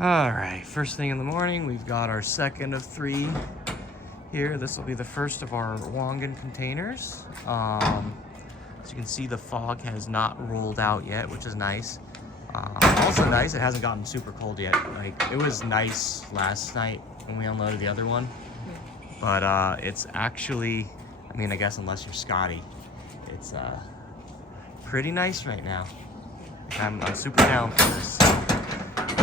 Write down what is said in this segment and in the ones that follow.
All right, first thing in the morning, we've got our second of 3 here. This will be the first of our Wangan containers. As you can see, the fog has not rolled out yet, which is nice. Also nice, it hasn't gotten super cold yet. Like, it was nice last night when we unloaded the other one, but it's actually, I mean, I guess unless you're Scotty, it's pretty nice right now. I'm super down for this.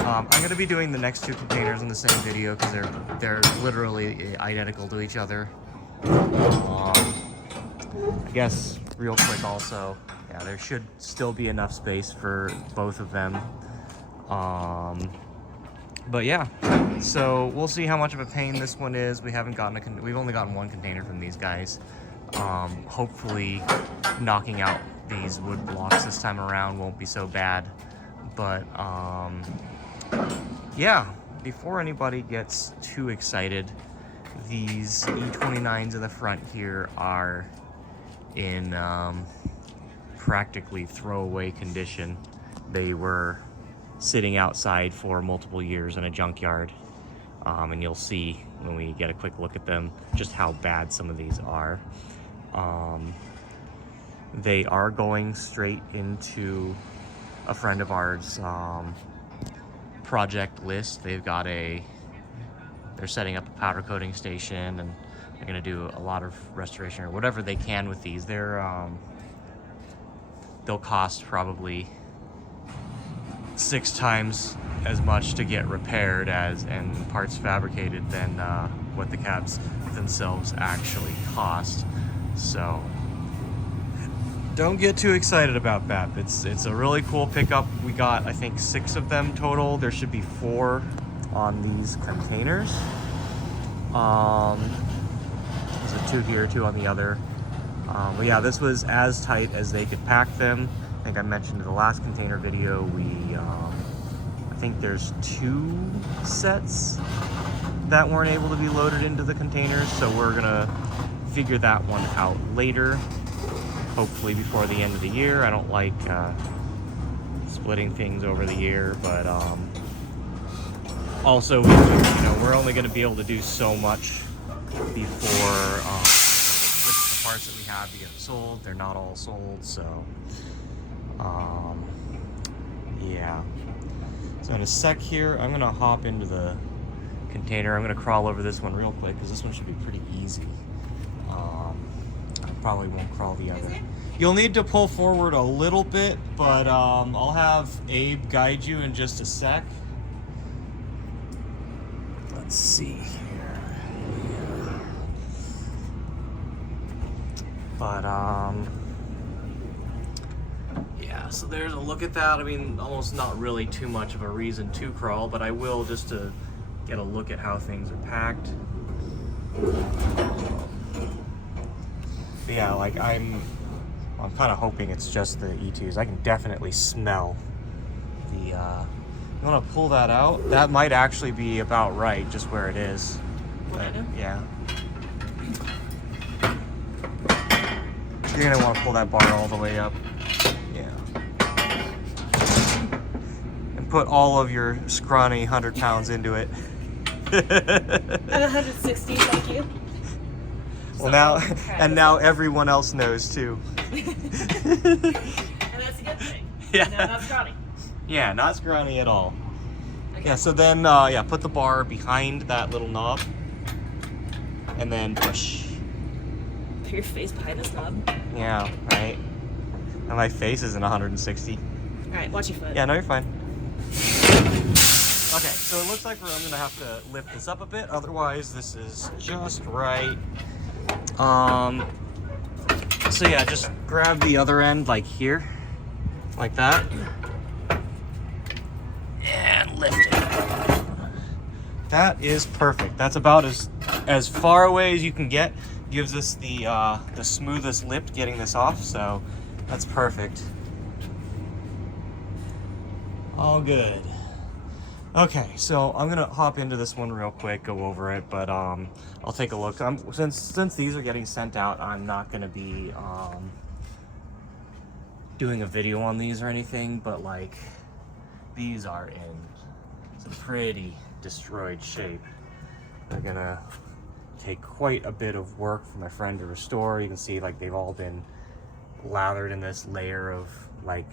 I'm going to be doing the next 2 containers in the same video because they're literally identical to each other. I guess real quick also, yeah, there should still be enough space for both of them. But yeah, so we'll see how much of a pain this one is. We've only gotten 1 container from these guys. Hopefully knocking out these wood blocks this time around won't be so bad. But yeah, before anybody gets too excited, these E29s in the front here are in practically throwaway condition. They were sitting outside for multiple years in a junkyard, and you'll see when we get a quick look at them just how bad some of these are. They are going straight into a friend of ours project list. They've got they're setting up a powder coating station, and they're going to do a lot of restoration or whatever they can with these. They'll cost probably 6 times as much to get repaired and parts fabricated than what the cabs themselves actually cost. So don't get too excited about that. It's a really cool pickup. We got, I think, 6 of them total. There should be 4 on these containers. There's a 2 here, 2 on the other. But yeah, this was as tight as they could pack them. I think I mentioned in the last container video, I think there's 2 sets that weren't able to be loaded into the containers, so we're gonna figure that one out later, hopefully before the end of the year. I don't like splitting things over the year, but also, we're only going to be able to do so much before with the parts that we have to get sold. They're not all sold, so yeah. So in a sec here, I'm going to hop into the container. I'm going to crawl over this one real quick because this one should be pretty easy. I probably won't crawl the other. You'll need to pull forward a little bit, but I'll have Abe guide you in just a sec. Let's see here. Yeah. But yeah, so there's a look at that. I mean, almost not really too much of a reason to crawl, but I will just to get a look at how things are packed. But yeah, like I'm kind of hoping it's just the E2s. I can definitely smell the, you want to pull that out? That might actually be about right, just where it is. But, yeah. You're going to want to pull that bar all the way up. Yeah. And put all of your scrawny 100 pounds into it. I'm 160, thank you. Well, now everyone else knows too. And that's a good thing. Yeah. No, not scrawny. Yeah, not scrawny at all. Okay. Yeah, so then, put the bar behind that little knob, and then push. Put your face behind this knob. Yeah, right. And my face isn't 160. All right, watch your foot. Yeah, no, you're fine. Okay, so it looks like I'm gonna have to lift this up a bit. Otherwise, this is just right. So yeah, just grab the other end like here, like that, and lift it. That is perfect. That's about as far away as you can get. Gives us the smoothest lift getting this off, so that's perfect. All good. Okay, so I'm gonna hop into this one real quick, go over it, but I'll take a look. Since these are getting sent out, I'm not gonna be doing a video on these or anything, but like these are in pretty destroyed shape. They're gonna take quite a bit of work for my friend to restore. You can see like they've all been lathered in this layer of like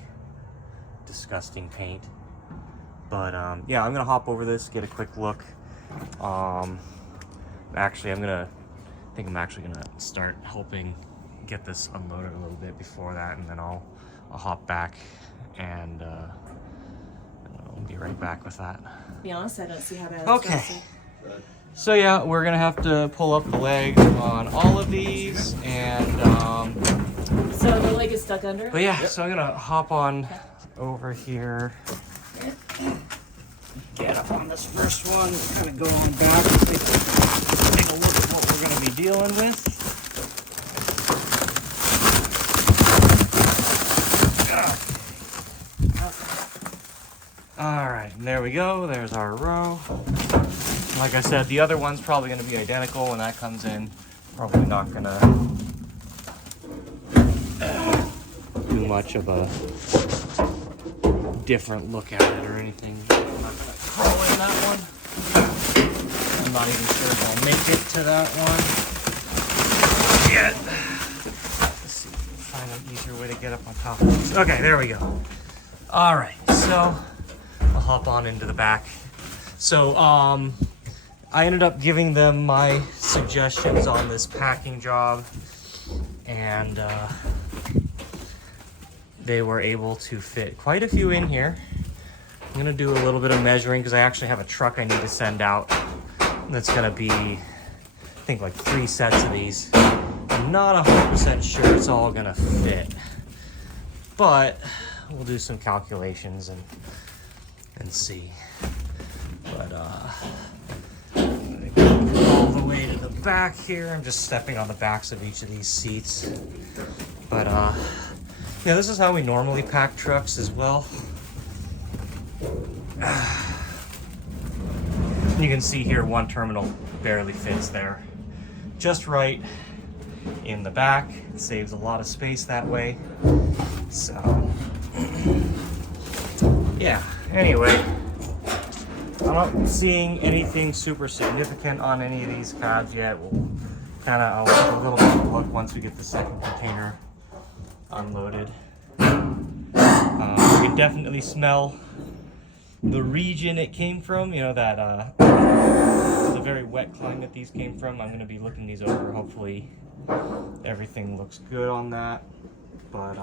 disgusting paint. But yeah, I'm gonna hop over this, get a quick look. Actually, I think I'm actually gonna start helping get this unloaded a little bit before that, and then I'll hop back and I'll be right back with that. To be honest, I don't see how bad. Okay. So yeah, we're gonna have to pull up the legs on all of these, and so the leg is stuck under. but yeah, so I'm gonna hop on over here, get up on this first one, kind of go on back, take a look at what we're gonna be dealing with. All right, and there we go. There's our row. Like I said, the other one's probably going to be identical when that comes in. Probably not going to do much of a different look at it or anything. I'm not going to crawl in that one. I'm not even sure if I'll make it to that one yet. Let's see if we can find an easier way to get up on top of this. Okay, there we go. All right, so I'll hop on into the back. So, I ended up giving them my suggestions on this packing job, and they were able to fit quite a few in here. I'm gonna do a little bit of measuring because I actually have a truck I need to send out that's gonna be, I think, like 3 sets of these. I'm not 100% sure it's all gonna fit, but we'll do some calculations and see. But all the way to the back here. I'm just stepping on the backs of each of these seats. But yeah, this is how we normally pack trucks as well. You can see here one terminal barely fits there. Just right in the back. It saves a lot of space that way. So yeah, anyway. I'm not seeing anything super significant on any of these cabs yet. I'll take a little bit of a look once we get the second container unloaded. You can definitely smell the region it came from, you know, that the very wet climate these came from. I'm going to be looking these over. Hopefully everything looks good on that. But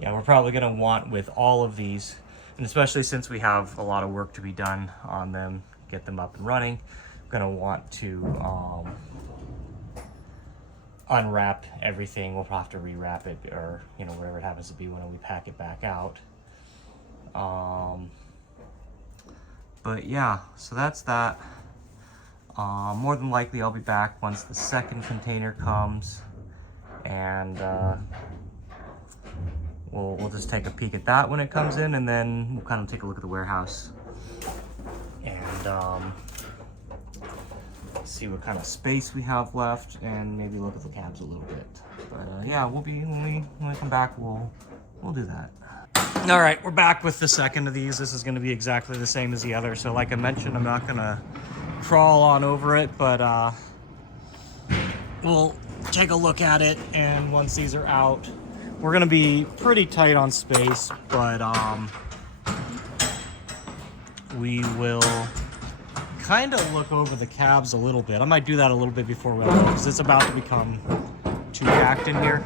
yeah, we're probably going to want with all of these, and especially since we have a lot of work to be done on them, get them up and running, we're gonna want to unwrap everything. We'll have to rewrap it, or you know, whatever it happens to be when we pack it back out. But yeah, so that's that. More than likely I'll be back once the second container comes, and we'll just take a peek at that when it comes in, and then we'll kind of take a look at the warehouse and see what kind of space we have left, and maybe look at the cabs a little bit. But yeah, when we come back, we'll do that. All right, we're back with the second of these. This is going to be exactly the same as the other. So like I mentioned, I'm not going to crawl on over it, but we'll take a look at it, and once these are out, we're gonna be pretty tight on space, but we will kind of look over the cabs a little bit. I might do that a little bit before we unload, because it's about to become too packed in here.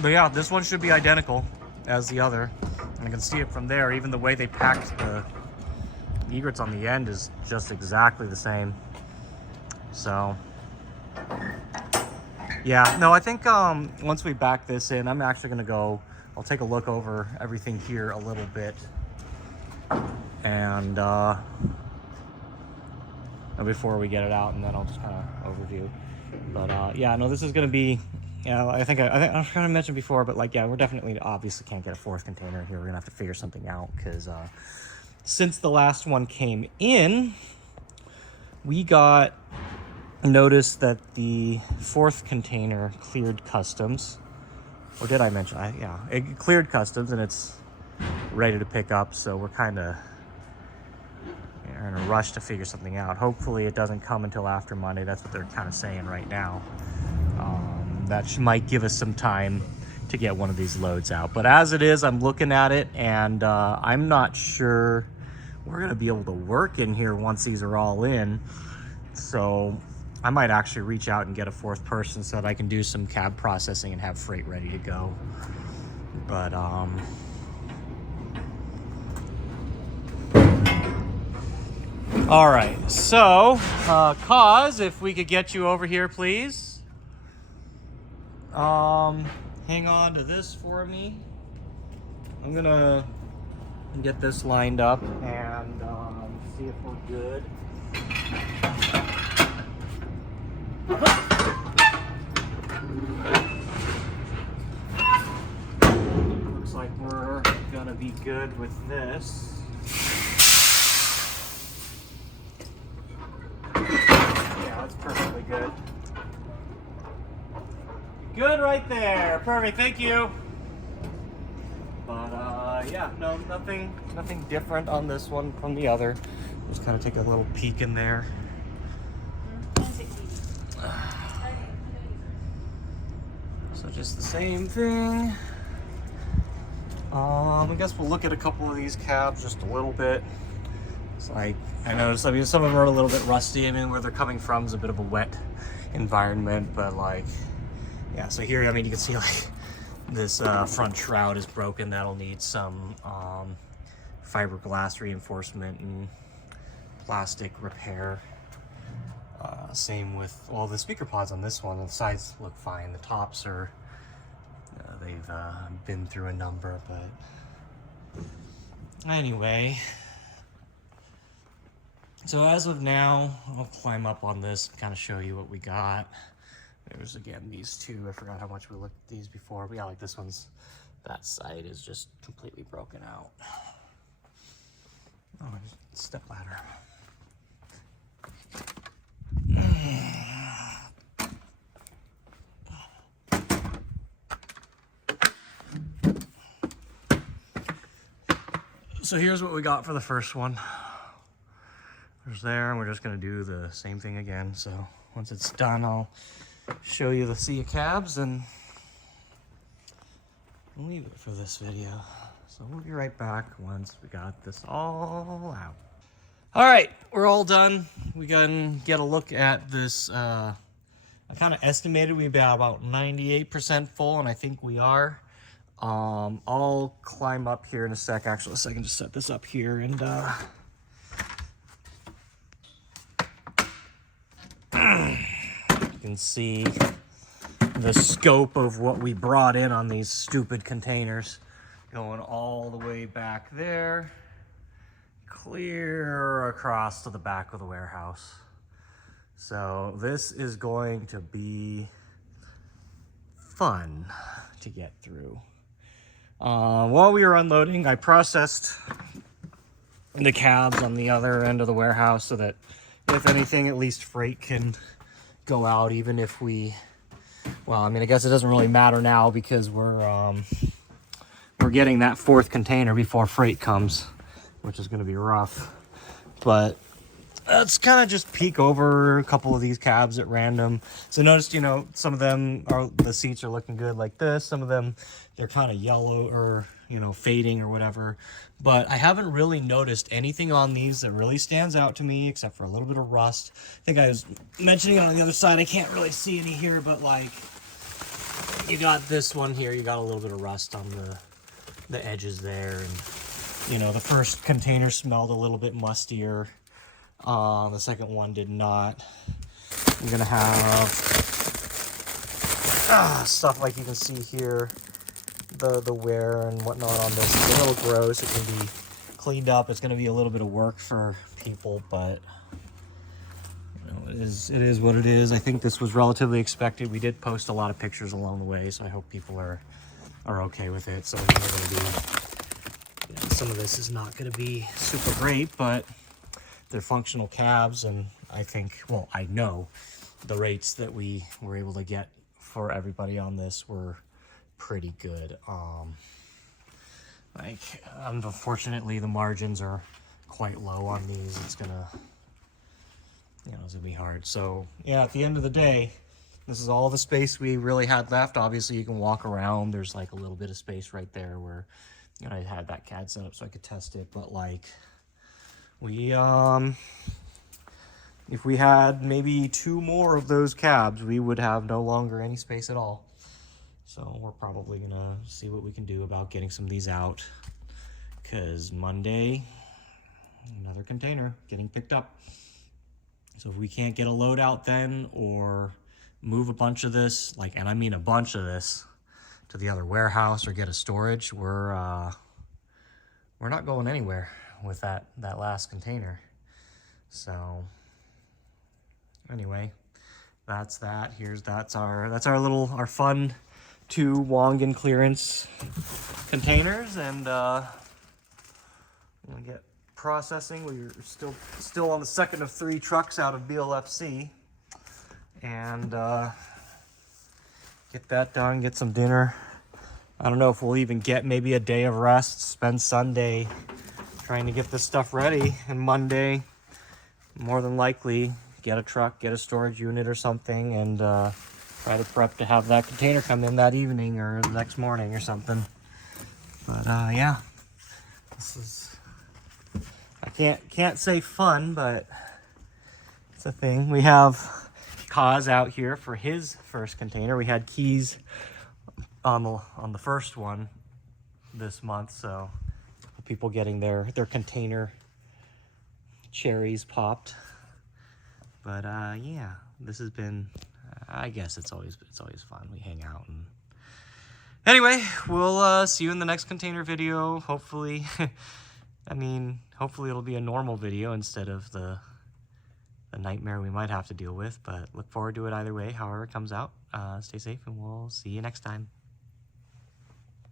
But yeah, this one should be identical as the other. And I can see it from there. Even the way they packed the egrets on the end is just exactly the same. So yeah, no, I think once we back this in, I'm actually gonna go, I'll take a look over everything here a little bit, and before we get it out, and then I'll just kind of overview. But yeah, no, this is gonna be, yeah, I think I was trying to mention before, but like, yeah, we're definitely obviously can't get a fourth container here. We're gonna have to figure something out, because since the last one came in, we got notice that the fourth container cleared customs Or did I mention? Yeah, it cleared customs and it's ready to pick up. So we're kind of in a rush to figure something out. Hopefully it doesn't come until after Monday. That's what they're kind of saying right now. That might give us some time to get one of these loads out. But as it is, I'm looking at it and I'm not sure we're gonna be able to work in here once these are all in. So I might actually reach out and get a fourth person so that I can do some cab processing and have freight ready to go. But all right, so Cause, if we could get you over here, please. Hang on to this for me. I'm gonna get this lined up and see if we're good. Looks like we're gonna be good with this. Yeah, that's perfectly good. Good right there. Perfect, thank you. But yeah, no, nothing different on this one from the other. Just kind of take a little peek in there. So just the same thing. I guess we'll look at a couple of these cabs just a little bit. It's like, I noticed, I mean, some of them are a little bit rusty. I mean, where they're coming from is a bit of a wet environment, but like, yeah, so here, I mean, you can see like this front shroud is broken. That'll need some fiberglass reinforcement and plastic repair. Same with all the speaker pods on this one. The sides look fine. The tops are, they've been through a number, but anyway. So as of now, I'll climb up on this and kind of show you what we got. There's again these two. I forgot how much we looked at these before. But yeah, like this one's, that side is just completely broken out. Oh, step ladder. So here's what we got for the first one. There's there, and we're just gonna do the same thing again. So once it's done, I'll show you the sea of cabs and leave it for this video. So we'll be right back once we got this all out. All right, we're all done. We can get a look at this. I kind of estimated we'd be about 98% full, and I think we are. I'll climb up here in a sec. Actually, so I can just set this up here and you can see the scope of what we brought in on these stupid containers, going all the way back there, clear across to the back of the warehouse. So this is going to be fun to get through. While we were unloading, I processed the cabs on the other end of the warehouse so that if anything, at least freight can go out, even if we, well, I mean, I guess it doesn't really matter now because we're getting that fourth container before freight comes, which is going to be rough. But let's kind of just peek over a couple of these cabs at random. So notice, you know, some of them are, the seats are looking good like this. Some of them, they're kind of yellow or, you know, fading or whatever. But I haven't really noticed anything on these that really stands out to me except for a little bit of rust. I think I was mentioning on the other side, I can't really see any here, but like, you got this one here, you got a little bit of rust on the edges there. And, you know, the first container smelled a little bit mustier. The second one did not. I'm gonna have stuff like you can see here, the wear and whatnot on this. It's a little gross. It can be cleaned up. It's gonna be a little bit of work for people, but you know, it is what it is. I think this was relatively expected. We did post a lot of pictures along the way, so I hope people are okay with it. So we're gonna be, you know, some of this is not gonna be super great, but they're functional cabs, and I think, well, I know the rates that we were able to get for everybody on this were pretty good. Like, unfortunately, the margins are quite low on these. It's gonna, you know, it's gonna be hard. So yeah, at the end of the day, this is all the space we really had left. Obviously, you can walk around. There's like a little bit of space right there where, you know, I had that CAD set up so I could test it. But like, we if we had maybe 2 more of those cabs, we would have no longer any space at all. So we're probably gonna see what we can do about getting some of these out, because Monday, another container getting picked up. So if we can't get a load out then, or move a bunch of this, like, and I mean a bunch of this, to the other warehouse or get a storage, we're not going anywhere with that last container. So anyway, that's that. That's our fun 2 Wangan clearance containers, and we'll get processing. We're still on the second of 3 trucks out of BLFC, and get that done, get some dinner. I don't know if we'll even get maybe a day of rest, spend Sunday trying to get this stuff ready, and Monday, more than likely, get a truck, get a storage unit or something, and try to prep to have that container come in that evening or the next morning or something. But yeah, this is, I can't say fun, but it's a thing. We have Kaz out here for his first container. We had keys on the first one this month, so people getting their container cherries popped. But yeah, this has been, I guess it's always fun. We hang out, and anyway, we'll see you in the next container video. Hopefully, I mean, hopefully it'll be a normal video instead of the nightmare we might have to deal with. But look forward to it either way, however it comes out. Stay safe, and we'll see you next time.